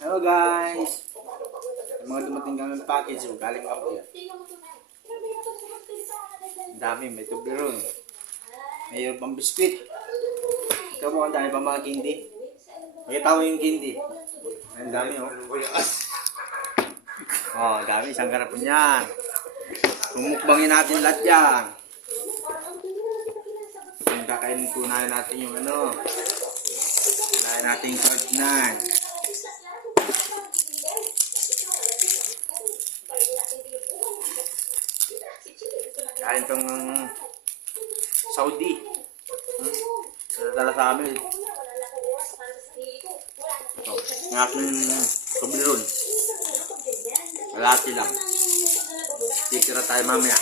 Hello guys! Yung mga dumating kami ng package, galing ako yan. Ang dami, may Toblerone. Mayroon pang biskuit. Ikaw mo, ang dami pa mga candy. Nakita mo yung candy. Ang dami oh. Oh, dami, isang garapon yan. Tumukbangin natin lahat yan. Yung kakainin po natin yung ano. Kakainin natin yung Cloud9. Kain itong Saudi. Nadala sa amin. Ito, ng aking Toblerone. Malati lang. Titira tayo mamaya.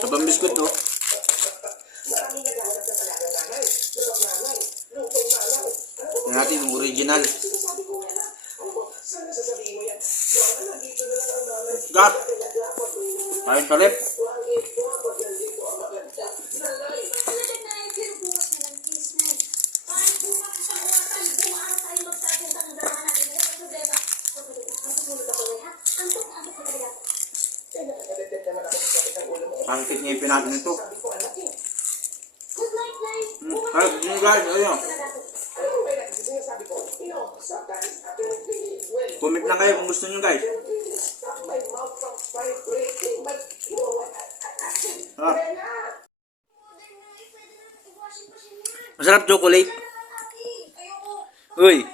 Sabang biskuit to. Ito natin yung original. Gat! Kain kalip. Pangkit ngipin natin ito. Ayun guys, ayun. Comment lang kayo kung gusto nyo guys. Ah. Masarap chocolate. Uy.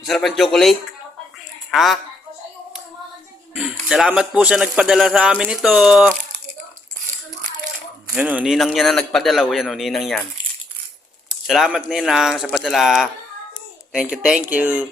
Masarap ang chocolate. Ha? Salamat po sa nagpadala sa amin ito. Yan o, ninang niya na nagpadala. Yan o, ninang yan. Salamat ninang sa padala. Thank you, thank you.